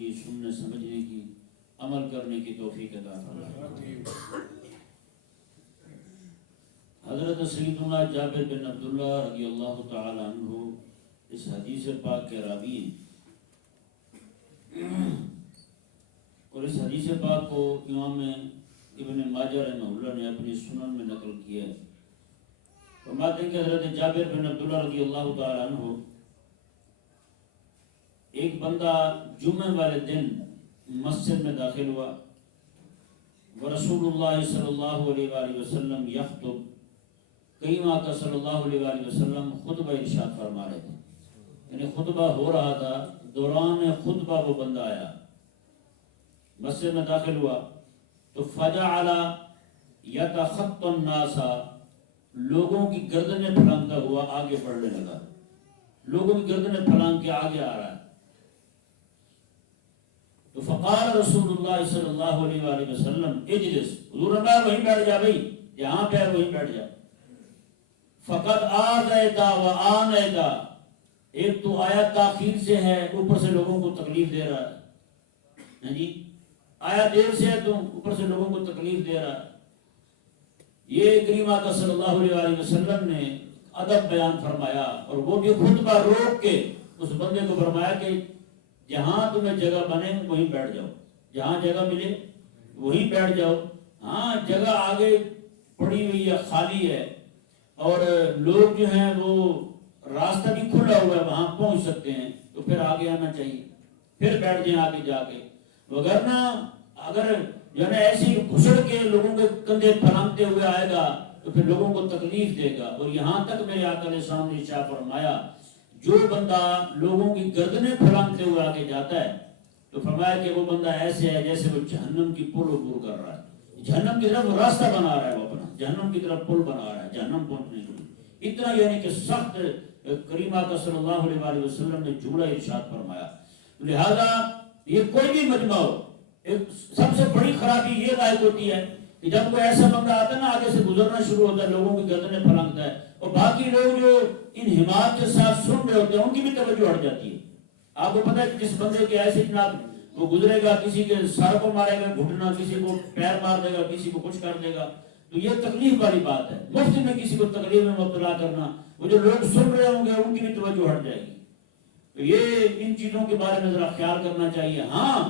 کی، سننے سمجھنے کی، عمل کرنے کی توفیق عطا فرمائے۔ حضرت سیدنا جابر بن عبداللہ رضی اللہ تعالی عنہ اس حدیث پاک کے راوی ہیں، اور اس حدیث پاک کو امام ابن ماجہ رحمہ اللہ نے اپنی سنن میں نقل کیا ہے۔ فرماتے ہیں کہ حضرت جابر بن عبداللہ رضی اللہ تعالی عنہ ایک بندہ جمعہ والے دن مسجد میں داخل ہوا، ورسول اللہ صلی اللہ علیہ وآلہ وسلم یخطب، قیمہ کا صلی اللہ علیہ وآلہ وسلم خطبہ ارشاد فرما رہے تھے، یعنی خطبہ ہو رہا تھا، دوران خطبہ وہ بندہ آیا، مسجد میں داخل ہوا تو فجعل یتخطى الناس، لوگوں کی گردنیں پھلانگتا ہوا آگے بڑھنے لگا، لوگوں کی گردنیں پھلانگ کے آگے آ رہا ہے۔ تو فقال رسول اللہ صلی اللہ علیہ وآلہ وسلم اجلس، حضور نے کہا وہیں بیٹھ جا بھائی، جہاں پہ ہے وہیں بیٹھ جا۔ فقد آذیت وآنیت، ایک تو آیا تاخیر سے ہے، اوپر سے لوگوں کو تکلیف دے رہا ہے، جی آیا دیر سے ہے تو اوپر سے لوگوں کو تکلیف دے رہا ہے۔ یہ کریم آقا صلی اللہ علیہ وآلہ وسلم نے ادب بیان فرمایا، اور وہ بھی خطبہ روک کے اس بندے کو فرمایا کہ جہاں تمہیں جگہ بنے وہیں بیٹھ جاؤ، جہاں جگہ ملے وہیں بیٹھ جاؤ۔ ہاں جگہ آگے پڑی ہوئی ہے، خالی ہے، اور لوگ جو ہیں وہ راستہ بھی کھلا ہوا ہے، وہاں پہنچ سکتے ہیں، تو پھر آگے آنا چاہیے، پھر بیٹھ جائیں آگے جا کے، وگرنہ اگر جو ہے ایسی گھسڑ کے لوگوں کے کندھے پھلانگتے ہوئے آئے گا تو پھر لوگوں کو تکلیف دے گا۔ اور یہاں تک میرے آقا علیہ السلام نے ارشاد فرمایا جو بندہ لوگوں کی گردنیں پھلانگتے ہوئے آگے جاتا ہے تو فرمایا کہ وہ بندہ ایسے ہے جیسے وہ جہنم کی پل عبور کر رہا ہے، جہنم کی طرف وہ راستہ بنا رہا ہے، وہ اپنا جہنم کی طرف پل بنا رہا ہے جہنم پہنچنے کے لیے۔ اتنا یعنی کہ سخت کریم آقا صلی اللہ علیہ وآلہ وسلم نے جملہ ارشاد فرمایا۔ لہذا یہ کوئی بھی مجمع ہو، ایک سب سے بڑی خرابی یہ لائق ہوتی ہے کہ جب کوئی ایسا بندہ آتا ہے نا آگے سے گزرنا شروع ہوتا ہے، لوگوں کی گردنیں پھلانگتا ہے، اور باقی لوگ جو ان حمایت کے ساتھ سن رہے ہوتے ہیں ان کی بھی توجہ ہٹ جاتی ہے۔ آپ کو پتہ ہے کہ جس بندے کے ایسے جناب وہ گزرے گا، کسی کے سر کو مارے گا گھٹنا، کسی کو پیر مار دے گا، کسی کو کچھ کر دے گا، تو یہ تکلیف والی بات ہے۔ مفت میں کسی کو تکلیف میں مبتلا کرنا، وہ جو لوگ سن رہے ہوں گے ان کی بھی توجہ ہٹ جائے گی۔ تو یہ ان چیزوں کے بارے میں ذرا خیال کرنا چاہیے۔ ہاں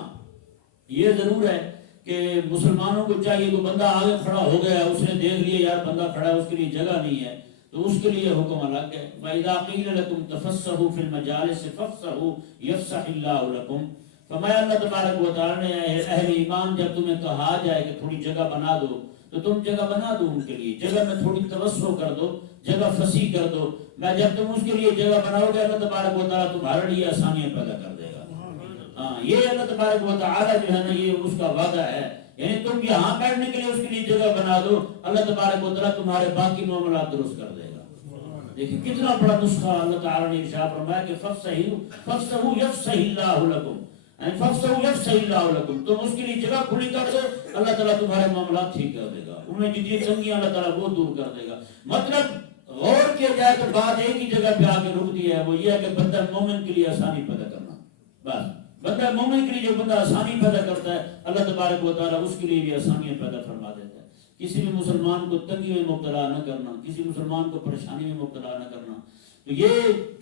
یہ ضرور ہے کہ مسلمانوں کو چاہیے کہ بندہ آگے کھڑا ہو گیا، اس نے دیکھ لیا یار بندہ کھڑا ہے، اس کے لیے جگہ نہیں ہے، تو اس کے لیے حکم الگ ہے۔ وَإِذَا قِيلَ لَكُمْ تَفَسَّحُوا فِي الْمَجَالِسِ فَافْسَحُوا يَفْسَحِ اللَّهُ لَكُمْ، فرمایا اللہ تبارک و تعالی نے اہل ایمان جب تمہیں کہا جائے کہ تھوڑی جگہ بنا دو تو تم جگہ بنا دو، ان کے لیے جگہ میں تھوڑی توسع کر دو، جگہ فصیح کر دو۔ میں جب تم اس کے لیے جگہ بناؤ گے اللہ تبارک و تعالی تمہارے لیے آسانیاں پیدا کر دے گا۔ ہاں یہ اللہ تبارک و تعالی جو ہے نا یہ اس کا وعدہ ہے، یعنی تم یہاں بیٹھنے کے لیے اس کے لیے جگہ بنا دو، اللہ تبارک و تعالی تمہارے باقی معاملات درست کر دے گا۔ دیکھیں کتنا بڑا نسخہ اللہ تعالی نے ارشاد فرمایا کہ فَافْسَحُوا يَفْسَحِ اللَّهُ لَكُمْ، فَافْسَحُوا يَفْسَحِ اللَّهُ لَكُمْ، تم اس کے لیے جگہ کھلی کر دو، اللہ تعالیٰ تمہارے معاملات ٹھیک کر دے گا، ان میں جتنی تنگیاں اللہ تعالیٰ وہ دور کر دے گا۔ مطلب غور کیا جائے تو بات ایک ہی جگہ پہ آ کے رکتی ہے، وہ یہ ہے کہ بندہ مومن کے لیے آسانی پیدا کرنا، بس بندہ مومن کے لیے جو بندہ آسانی پیدا کرتا ہے اللہ تبارک و تعالیٰ اس کے لیے بھی آسانیاں پیدا فرما دیتا ہے۔ کسی بھی مسلمان کو تنگی میں مبتلا نہ کرنا، کسی مسلمان کو پریشانی میں مبتلا نہ کرنا۔ تو یہ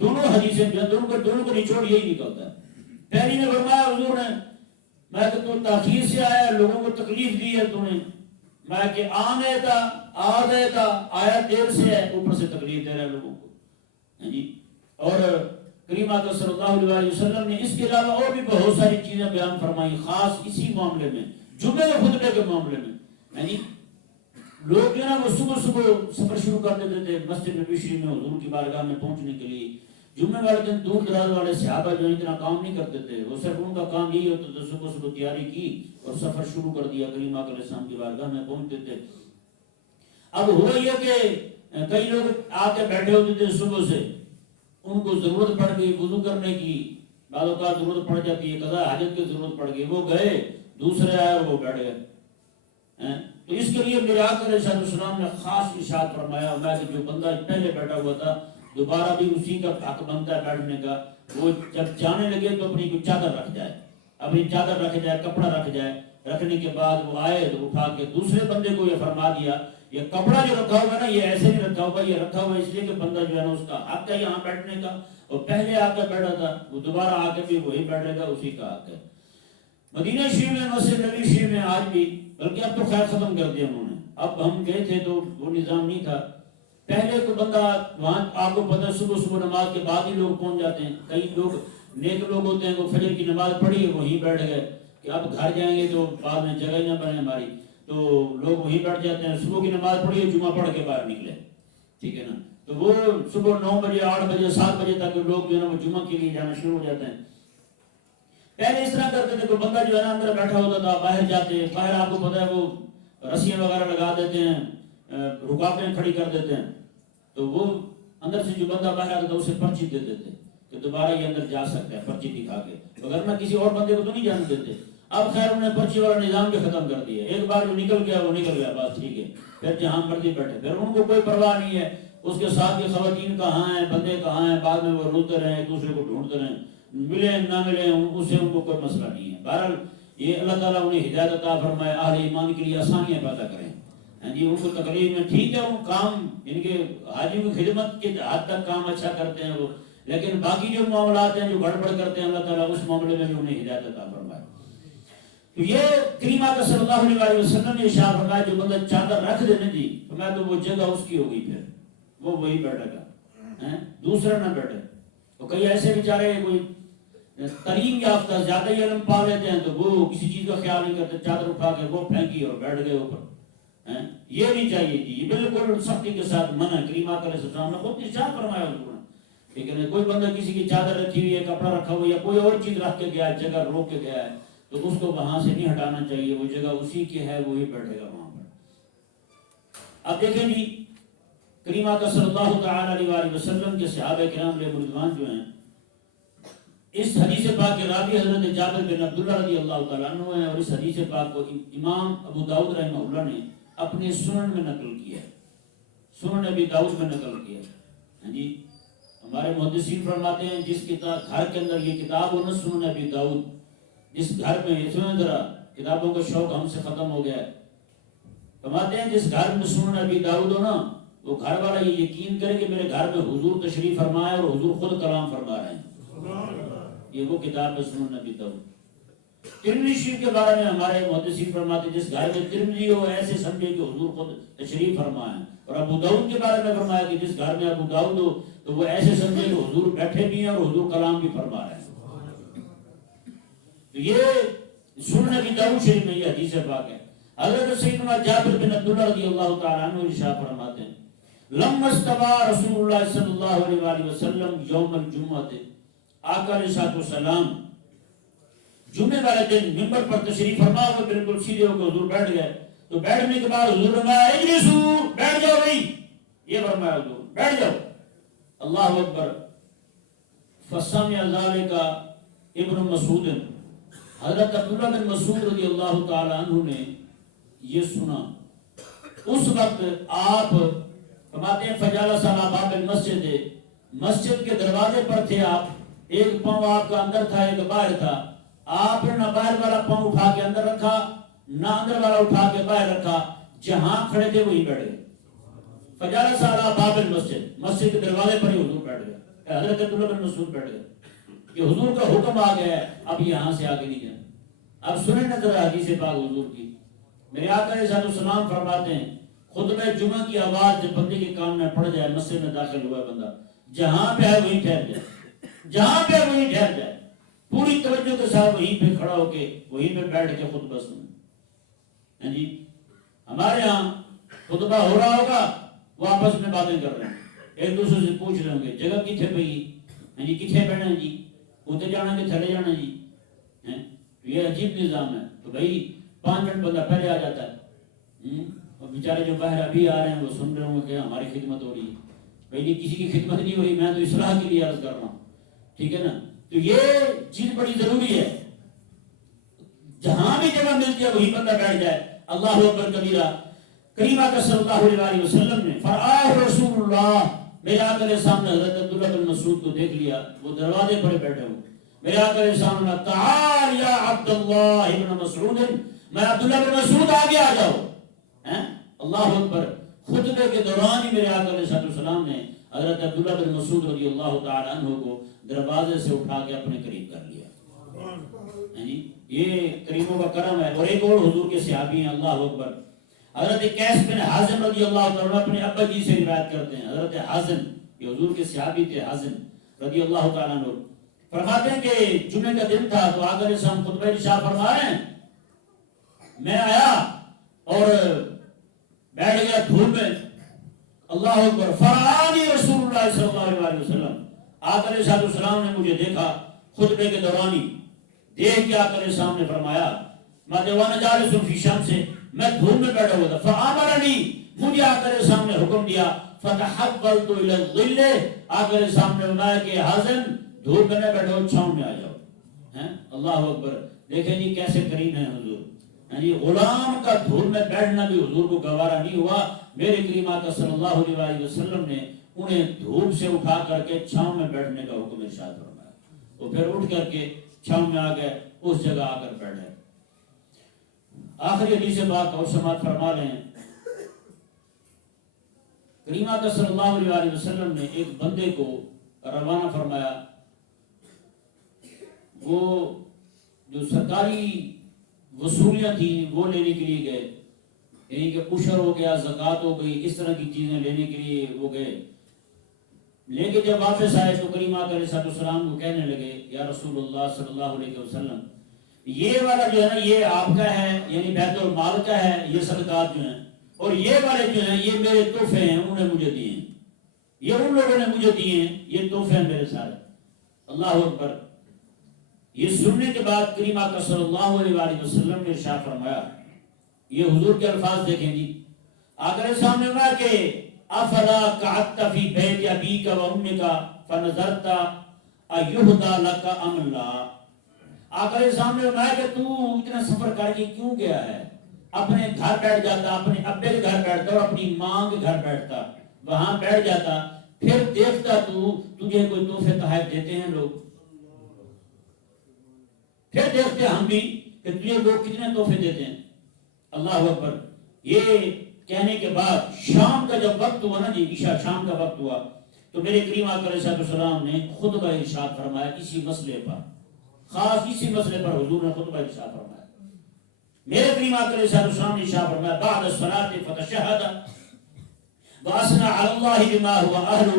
دونوں حدیثیں دونوں کو نچوڑ یہی نکلتا ہے۔ پہلی نے فرمایا حضور نے میں کہ تو تاخیر سے آیا، لوگوں کو تکلیف دی ہے تو نے، میں کہ آیا دیر سے ہے، اوپر سے تکلیف دے رہا ہے لوگوں کو، جی۔ اور کریم آقا صلی اللہ علیہ وسلم نے اس کے علاوہ اور بھی بہت ساری چیزیں بیان فرمائی، خاص اسی معاملے میں، جمعے کے خطبے کے معاملے میں، یعنی لوگ جو ہے نا وہ صبح صبح سفر شروع کر دیتے تھے مسجد نبوی میں حضور کی بارگاہ میں پہنچنے کے لیے۔ جمعے والے دن دور دراز والے صحابہ جو اتنا کام نہیں کرتے تھے، وہ صرف ان کا کام یہی ہوتا تھا صبح صبح تیاری کی اور سفر شروع کر دیا، کریم آقا علیہ السلام کی بارگاہ میں پہنچتے تھے۔ اب ہوا یہ کہ کئی لوگ آ کے بیٹھے ہوتے تھے صبح سے، ان کو ضرورت پڑ گئی وضو کرنے کی، بعض اوقات ضرورت پڑ جاتی ہے، قضاء حاجت کی ضرورت پڑ گئی، وہ گئے، دوسرے آئے اور وہ بیٹھ گئے۔ تو اس کے لیے میرے آقا علیہ السلام نے خاص ارشاد فرمایا، میں کہ جو بندہ پہلے بیٹھا ہوا تھا دوبارہ بھی اسی کا حق بنتا ہے بیٹھنے کا، وہ جب جانے لگے تو اپنی کوئی چادر رکھ جائے، ابھی چادر رکھ جائے، کپڑا رکھ جائے، رکھنے کے بعد وہ آئے تو اٹھا کے دوسرے بندے کو یہ فرما دیا یہ کپڑا جو رکھا ہوا ہے نا یہ ایسے نہیں رکھا ہوا، یہ رکھا ہوا اس لیے کہ بندہ جو ہے نا اس کا حق ہے یہاں بیٹھنے کا، اور پہلے آ کے بیٹھا تھا وہ دوبارہ آ کے بھی وہی بیٹھے گا، اسی کا حق ہے۔ مدینہ شریف میں، مسجد نبی شریف میں آج بھی، بلکہ اب تو خیر ختم کر دیا انہوں نے، اب ہم گئے تھے تو وہ نظام نہیں تھا۔ پہلے تو بندہ وہاں آپ کو پتہ صبح صبح نماز کے بعد ہی لوگ پہنچ جاتے ہیں، کئی لوگ نیک لوگ ہوتے ہیں وہ فجر کی نماز پڑھی وہیں بیٹھ گئے کہ اب گھر جائیں گے تو بعد میں جگہ ہی نہ بنے ہماری، تو لوگ وہیں بیٹھ جاتے ہیں، صبح کی نماز پڑھی جمعہ پڑھ کے باہر نکلے، ٹھیک ہے نا، تو وہ صبح 9 بجے 8 بجے 7 بجے تک لوگ جو ہے نا وہ جمعہ کے لیے جانا شروع ہو جاتے ہیں۔ پہلے اس طرح کرتے تھے کہ بندہ جو ہے نا اندر بیٹھا ہوتا تھا، باہر جاتے، باہر آپ کو پتہ ہے وہ رسیاں وغیرہ لگا دیتے ہیں، رکاوٹیں کھڑی کر دیتے ہیں، تو وہ اندر سے جو بندہ باہر آتا تھا اسے پرچی دے دیتے کہ دوبارہ یہ اندر جا سکتا ہے پرچی دکھا کے، اگر میں کسی اور بندے کو تو نہیں جانے دیتے۔ اب خیر انہوں نے پرچی والا نظام بھی ختم کر دیا، ایک بار جو نکل گیا وہ نکل گیا، بس ٹھیک ہے، پھر جہاں مرضی بیٹھے، پھر ان کو کوئی پرواہ نہیں ہے اس کے ساتھ کی خواتین کہاں ہیں، بندے کہاں ہیں، بعد میں وہ روتے رہے ایک دوسرے کو ڈھونڈتے رہے، ملے نہ ملے اس سے ان کو کوئی مسئلہ نہیں ہے۔ بہرحال یہ اللہ تعالیٰ انہیں ہدایت عطا فرمائے، اہل ایمان کے لیے آسانیاں پیدا کریں، ہاں جی، ان کو تکلیف میں ٹھیک ہے، وہ کام ان کے حاجی کی خدمت کے حد تک کام اچھا کرتے ہیں وہ، لیکن باقی جو معاملات ہیں جو گڑبڑ کرتے ہیں اللہ تعالیٰ اس معاملے میں بھی انہیں ہدایت عطا فرمائے۔ تو یہ کریمہ کا صلی اللہ علیہ وسلم نے ارشاد فرمایا جو بندہ چادر رکھ دے نا جی، فرمایا تو وہ جگہ اس کی ہو گئی، پھر وہ وہی بیٹھے گا، دوسرا نہ بیٹھے۔ تو کئی ایسے بیچارے کوئی تعلیم یافتہ زیادہ ہی علم پا لیتے ہیں تو وہ کسی چیز کا خیال نہیں کرتے، چادر اٹھا کے وہ پھینکی اور بیٹھ گئے اوپر، یہ نہیں چاہیے جی، یہ بالکل سختی کے ساتھ منع۔ کریمہ علیہ السلام نے خود ارشاد فرمایا حضور نے، لیکن کوئی بندہ کسی کی چادر رکھی ہوئی ہے، کپڑا رکھا ہوا ہے، یا کوئی اور چیز رکھ کے گیا ہے، جگہ روک کے گیا ہے، تو اس کو وہاں سے نہیں ہٹانا چاہیے، وہ جگہ اسی کی ہے، وہی بیٹھے گا وہاں پر۔ اب دیکھیں جی کریمہ کا صلی اللہ تعالی علیہ وسلم کے صحابہ کرام علیہ رضوان جو ہیں، اس حدیث پاک کے راوی حضرت جابر بن عبداللہ رضی اللہ تعالیٰ عنہ ہیں، اور اس حدیث پاک کو امام ابو داؤد رحمہ اللہ نے اپنے سنن میں نقل کیا ہے، سنن ابی داؤد میں نقل کیا ہے، ہاں جی، ہمارے محدثین فرماتے ہیں جس کتاب گھر کے اندر یہ کتاب ہو نا سنن ابی داؤد، جس گھر میں یہ سنن ذرا کتابوں کا شوق ہم سے ختم ہو گیا ہے، فرماتے ہیں جس گھر میں سنن ابی داؤد ہو نا وہ گھر والا یہ یقین کرے کہ میرے گھر میں حضور تشریف فرمائے اور حضور خود کلام فرما رہے ہیں، یہ وہ کتاب ہے سنن ابی داؤد۔ ترمذی شریف کے بارے میں ہمارے محدثین فرماتے ہیں جس گھر میں ترمذی ہو ایسے سمجھے کہ حضور خود تشریف فرمائے، اور ابو داؤد کے بارے میں فرمایا کہ جس گھر میں ابو داؤد ہو تو وہ ایسے سمجھے کہ حضور بیٹھے بھی ہیں اور حضور کلام بھی فرما رہے ہیں۔ تو یہ سنن ابی داؤد شریف میں یہ حدیث پاک ہے۔ حضرت سیدنا جابر بن عبداللہ رضی اللہ تعالیٰ عنہ ارشاد فرماتے ہیں لما استوى رسول اللہ صلی اللہ علیہ وآلہ وسلم یوم الجمعہ، آقا علیہ السلام جمعے والے دن منبر پر تشریف فرما ہوئے بالکل سیدھے ہو کے حضور بیٹھ گئے، تو بیٹھنے کے بعد حضور نے فرمایا اجلسوا، بیٹھ جاؤ بھائی، یہ فرمایا حضور بیٹھ جاؤ، اللہ اکبر۔ فسمع ذلك ابن مسعود، حضرت عبداللہ بن مسعود رضی اللہ تعالی عنہ نے یہ سنا، اس وقت آپ فرماتے ہیں فجالس علی باب المسجد، مسجد کے دروازے پر تھے آپ، ایک پاؤں آپ کا اندر تھا ایک باہر تھا، آپ نے نہ باہر والا پاؤں اٹھا کے اندر رکھا نہ اندر والا اٹھا کے باہر رکھا، جہاں کھڑے تھے وہی بیٹھ گئے۔ فجالس علی باب المسجد، مسجد کے دروازے پر ہی حضور بیٹھ گئے، حضرت عبداللہ بن مسعود بیٹھ گئے کہ حضور کا حکم آ گیا ہے اب یہاں سے آگے نہیں جانا۔ اب سنیں نظر حدیث پاک حضور کی، میرے آقا علیہ السلام فرماتے ہیں خطبہ جمعہ کی آواز جب بندے کے کان میں پڑ جائے، مسجد میں داخل ہوا ہے بندہ، جہاں پہ ہے وہیں ٹھہر جائے، جہاں پہ ہے وہیں ٹھہر جائے، پوری توجہ کے ساتھ وہیں پہ کھڑا ہو کے وہیں پہ بیٹھ کے خطبہ سنیں۔ ہاں جی، ہمارے ہاں خطبہ ہو رہا ہوگا وہ آپس میں باتیں کر رہے ہیں، ایک دوسرے سے پوچھ رہے ہوں گے جگہ کتنے پہ ہی، ہاں جی کتنے بیٹھنا جی، اتنے جانا کہ تھلے جانا جی، یہ عجیب نظام ہے۔ تو بھائی 5 منٹ بندہ پہلے آ جاتا ہے، اور بیچارے جو باہر ابھی آ رہے ہیں وہ سن رہے ہوں کہ ہماری خدمت ہو رہی ہے، بھائی یہ کسی کی خدمت نہیں ہو رہی، میں تو اصلاح کے لیے عرض کر رہا ہوں، ٹھیک ہے نا۔ تو یہ چیز بڑی ضروری ہے، جہاں بھی جگہ ملتی ہے وہی بندہ بیٹھ جائے۔ اللہ اکبر کبیرہ، کریمہ کا صلی اللہ علیہ وسلم نے فرآہ رسول اللہ، میرے آقا علیہ السلام نے حضرت عبداللہ بن مسعود کو دیکھ لیا، وہ دروازے پر بیٹھے ہوئے، میرے آقا علیہ السلام نے تعال یا عبد عبداللہ ابن مسعود، میں عبداللہ بن مسعود آگے آ جاؤ. اللہ اکبر. خطبے کے دوران ہی میرے آقا علیہ السلام نے حضرت عبداللہ بن مسعود رضی اللہ تعالی عنہ کو دروازے سے اٹھا کے اپنے قریب کر لیا. یہ کریموں کا کرم ہے. اور ایک اور حضور کے صحابی ہیں، اللہ اکبر، حضرت قیس بن حازم رضی اللہ تعالی عنہ اپنے ابا جی سے روایت کرتے ہیں. حضرت حازم، یہ حضور کے صحابی تھے، حازم رضی اللہ تعالی عنہ، فرماتے ہیں کہ جمعے کا دن تھا تو آقا علیہ السلام خطبہ ارشاد فرما رہے ہیں. میں آیا اور بیٹھ گیا دھوپ میں. اللہ اکبر. فرآنی رسول اللہ صلی اللہ علیہ وسلم، آقا علیہ السلام نے مجھے دیکھا خطبے کے دوران ہی. دیکھ کے آقا علیہ السلام نے فرمایا ما دیوانا جالس فی شمس، میں دھوپ میں بیٹھا ہوا تھا. فآمرنی، مجھے آقا علیہ السلام نے حکم دیا. فتحولت الی الظل، آقا علیہ السلام نے فرمایا کہ حازم دھوپ میں نہ بیٹھو، چھاؤں میں آ جاؤ. اللہ اکبر. دیکھیں جی کیسے کریم ہیں حضور. غلام کا دھوپ میں بیٹھنا بھی حضور کو گوارا نہیں ہوا. میرے کریم آقا صلی اللہ علیہ وسلم نے انہیں دھوپ سے اٹھا کر کے چھاؤں میں بیٹھنے کا حکم ارشاد فرمایا. وہ پھر اٹھ کر کے چھاؤں میں آ گئے، اس جگہ آ کر بیٹھے. آخری حدیث پاک اور سماعت فرما رہے ہیں. کریم آقا صلی اللہ علیہ وسلم نے ایک بندے کو روانہ فرمایا. وہ جو سرکاری وصولیاں تھیں وہ لینے کے لیے گئے، یعنی کہ عشر ہو گیا، زکوٰۃ ہو گئی، اس طرح کی چیزیں لینے کے لیے وہ گئے. لے کے جب واپس آئے تو کریم آقا علیہ السلام کو کہنے لگے یا رسول اللہ صلی اللہ علیہ وسلم، یہ والا جو ہے نا یہ آپ کا ہے، یعنی بیت المال کا ہے یہ صدقات جو ہیں، اور یہ والے جو ہیں یہ میرے تحفے ہیں، انہوں نے مجھے دیے ہیں، یہ ان لوگوں نے مجھے دیے ہیں، یہ تحفے ہیں میرے سارے. اللہ اکبر. یہ سننے کے بعد کریم آقا صلی اللہ علیہ وسلم نے ارشاد فرمایا، یہ حضور کے الفاظ دیکھیں جی. آقا علیہ السلام نے فرمایا کہ افلا قعدت فی بیت ابیک و امک فنظرت ایہدی لک ام لا. آقا علیہ السلام نے فرمایا کہ تو اتنا سفر کر کے کیوں گیا ہے؟ اپنے گھر بیٹھ جاتا، اپنے ابے کے گھر بیٹھتا اور اپنی ماں کے گھر بیٹھتا، وہاں بیٹھ جاتا، پھر دیکھتا تجھے کوئی تحفے تحائف دیتے ہیں لوگ، پھر دیکھتے ہم بھی کہ تجھے لوگ کتنے تحفے دیتے ہیں. اللہ اکبر. یہ کہنے کے بعد شام کا جب وقت ہوا نا جی، عشاء شام کا وقت ہوا، تو میرے کریم آقا علیہ السلام نے خطبہ ارشاد فرمایا اسی مسئلے پر، خاص اسی مسئلے پر حضور نے خطبہ ارشاد فرمایا. میرے کریم آقا علیہ السلام نے ارشاد فرمایا بعد الصلاۃ فتشہد واثنى علی اللہ بما هو اہل.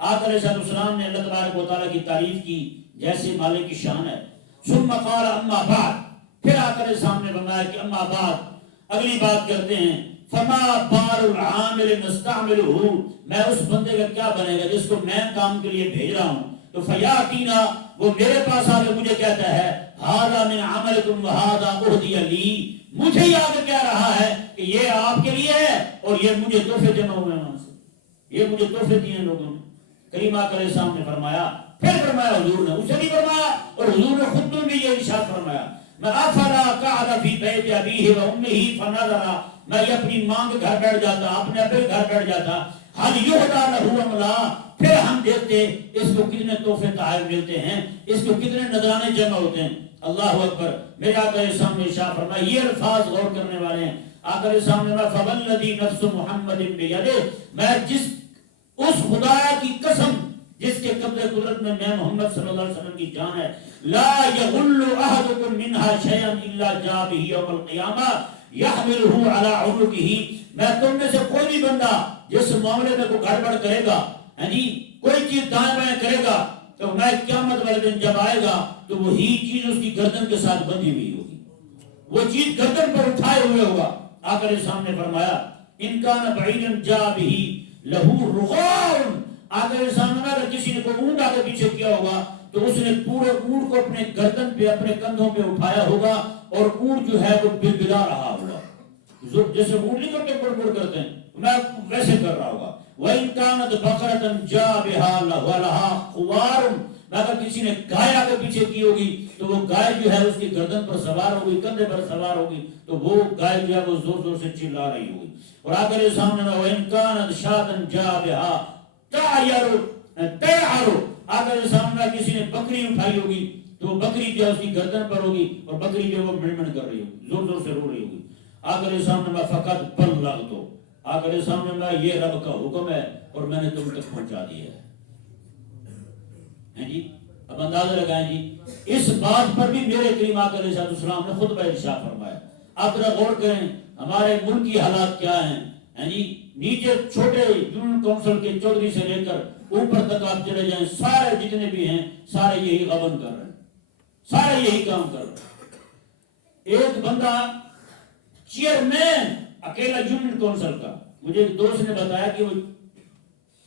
آقا علیہ السلام نے اللہ تبارک و تعالیٰ کی تعریف کی جیسے مالک کی شان ہے. ثم قال اما بعد، پھر آقا علیہ السلام نے فرمایا کہ اما بعد، اگلی بات کرتے ہیں. فما بال العامل نستعملہ، میں اس بندے کا کیا بنے گا جس کو میں کام کے لیے بھیج رہا ہوں. تو فیاتینا، وہ میرے پاس آ کے مجھے کہتا ہے ھذا من عملکم وھذا اہدی لی، مجھے یہ آگے کہہ رہا ہے کہ یہ آپ کے لیے ہے اور یہ مجھے تحفے جمع ہوئے ہیں وہاں سے، یہ مجھے تحفے دیے ہیں لوگوں نے. کریم آقا علیہ السلام نے فرمایا، پھر فرمایا حضور نے، اسے نہیں فرمایا اور حضور نے خود میں بھی یہ ارشاد فرمایا میں افلا قعد فی بیت ابیہ و امہ فنظر، میں یہ اپنی ماں کے گھر بیٹھ جاتا، اپنے ابے کے گھر بیٹھ جاتا، حل یہدی لہ ام لا، پھر ہم دیکھتے اس کو کتنے تحفے تحائف ملتے ہیں، اس کو کتنے نذرانے جمع ہوتے ہیں. اللہ اکبر. میرے آقا علیہ السلام نے ارشاد فرمایا، یہ الفاظ غور کرنے والے ہیں. آقا علیہ السلام نے فرمایا فوالذی نفس محمد بیدہ، میں جس اس خدا کی قسم جس کے قبضے قدرت میں محمد صلی اللہ علیہ وسلم کی جان ہے، لا یغل احدکم منہا شیئا الا جاء بہ یوم القیامہ یحملہ علی عنقہ، میں تم میں سے کوئی بھی بندہ جس معاملے میں کوئی گڑبڑ کرے گا، یعنی کوئی چیز دائیں بائیں کرے گا، تو میں قیامت والے دن جب آئے گا تو وہی چیز اس کی گردن کے ساتھ بندھی ہوئی ہوگی، وہ چیز گردن پر اٹھائے ہوئے ہوگا. آقا علیہ السلام نے فرمایا ان کان بعیدا جاء بہ لہو رغاء، آقا علیہ السلام نے اگر کسی نے کوئی اونٹ آگے پیچھے کیا ہوگا تو اس نے پورے اونٹ کو اپنے گردن پہ اپنے کندھوں پہ اٹھایا ہوگا اور اونٹ جو ہے وہ بلبلا رہا ہوگا، جیسے اونٹ نہیں کرتے بڑ بڑ کرتے ہیں، میں ویسے کر رہا ہوگا. وَإِن كَانَتْ بَقَرَةً جَاءَ بِهَا لَهَا خُوَارٌ، اگر کسی نے گائے آگے پیچھے کی ہوگی تو وہ گائے جو ہے اس کی گردن پر سوار ہوگی، کندھے پر سوار ہوگی، تو وہ گائے جو ہے وہ زور زور سے چلا رہی ہوگی. اور آقا علیہ السلام نے وَإِن كَانَتْ شَاةً جَاءَ بِهَا تَعْيَرُ، آقا علیہ السلام نے کسی نے بکری اٹھائی ہوگی تو بکری جو ہے اس کی گردن پر ہوگی اور بکری جو ہے وہ مڑ کر رہی ہوگی، زور زور سے رو رہی ہوگی. آقا علیہ السلام نے فقط بلغت، آقا علیہ السلام نے یہ رب کا حکم ہے اور میں نے تم تک پہنچا دیا ہے جی. اب اندازہ لگائیں جی، اس بات پر بھی میرے کریم آقا علیہ السلام نے خطبہ ارشاد فرمایا. آپ ذرا غور کریں ہمارے ملک کی حالات کیا ہیں جی. نیچے چھوٹے یونین کونسل کے چودھری سے لے کر اوپر تک آپ چلے جائیں، سارے جتنے بھی ہیں سارے یہی غبن کر رہے ہیں، سارے یہی کام کر رہے ہیں. ایک بندہ چیئرمین اکیلا یونین کونسل کا، مجھے ایک دوست نے بتایا کہ وہ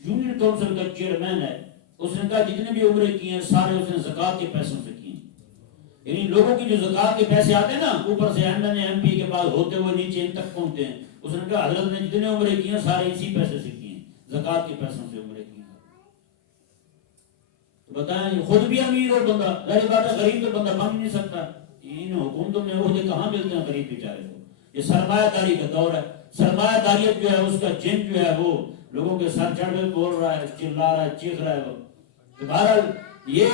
یونین کونسل کا چیئرمین ہے. اس نے کہا جتنے بھی عمرے کیے ہیں سارے اس نے زکوٰۃ کے پیسوں سے کیے. یعنی لوگوں کی جو زکوٰۃ کے پیسے آتے ہیں نا، اوپر سے M N A M P کے بعد ہوتے ہوئے نیچے ان تک پہنچتے ہیں. اس نے کہا حضرت نے جتنے عمرے کیے ہیں سارے اسی پیسے سے کیے ہیں، زکوٰۃ کے پیسوں سے عمرے کیے ہیں. تو بتائیں خود بھی امیر ہو بندہ، ظاہر بات ہے غریب تو بندہ بن نہیں سکتا. ان حکومتوں میں عہدے کہاں ملتے ہیں غریب بیچارے کو. یہ سرمایہ داری کا دور ہے. سرمایہ داریت جو ہے اس کا جن جو ہے وہ لوگوں کے سر چڑھ کے بول رہا ہے، چلا رہا ہے، چیخ رہا ہے. وہ تو بہرحال یہ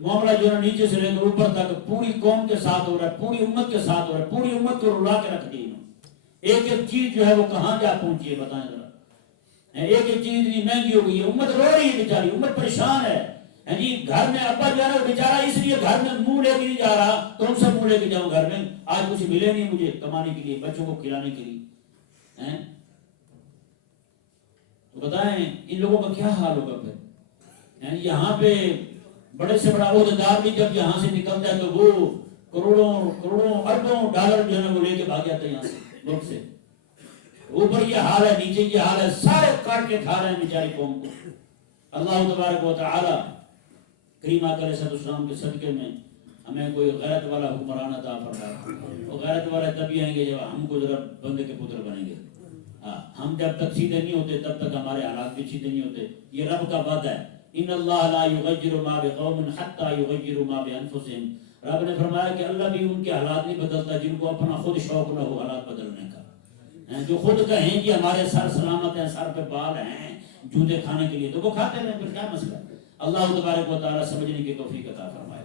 معاملہ جو ہے نیچے سے لے کر اوپر تک پوری قوم کے ساتھ ہو رہا ہے، پوری امت کے ساتھ ہو رہا ہے، پوری امت کو رلا کے رکھ دی. ایک ایک چیز جو ہے وہ کہاں جا پہنچی ہے بتائیں ذرا. ایک ایک چیز اتنی مہنگی ہو گئی ہے، امت رو رہی ہے بیچاری، امت پریشان ہے جی. گھر میں ابا جو ہے نا بیچارہ اس لیے گھر میں منہ لے کے نہیں جا رہا، کون سا منہ لے کے جاؤں گھر میں، آج کچھ ملے نہیں مجھے کمانے کے لیے، بچوں کو کھلانے کے لیے. تو بتائیں ان لوگوں کا کیا حال ہوگا پھر. یہاں پہ بڑے سے بڑا عہدیدار بھی جب یہاں سے نکلتا ہے تو وہ کروڑوں کروڑوں اربوں ڈالر جو ہے نا وہ لے کے بھاگ جاتے ہیں یہاں سے ملک سے. اوپر یہ حال ہے، نیچے یہ حال ہے، سارے کاٹ کے کھا رہے ہیں بیچاری قوم کو. اللہ تبارک و تعالی کریم آقا علیہ السلام کے صدقے میں ہمیں کوئی غیرت والا حکمران عطا فرمائے. وہ غیرت والے تبھی آئیں گے جب ہم کو ذرا بندے کے پتر بنیں گے. ہم جب تک سیدھے نہیں ہوتے تب تک ہمارے حالات بھی سیدھے نہیں ہوتے. یہ رب کا وعدہ ہے، ان اللہ لا یغیر ما بقوم حتی یغیروا ما بانفسہم. رب نے فرمایا کہ اللہ بھی ان کے حالات نہیں بدلتا جن کو اپنا خود شوق نہ ہو حالات بدلنے کا. جو خود کہیں کہ ہمارے سر سلامت ہیں، سر پہ بال ہیں جوتے کھانے کے لیے، تو وہ کھاتے رہیں، پھر کیا مسئلہ ہے. اللہ تبارک و تعالی سمجھنے کی توفیق عطا فرمائے.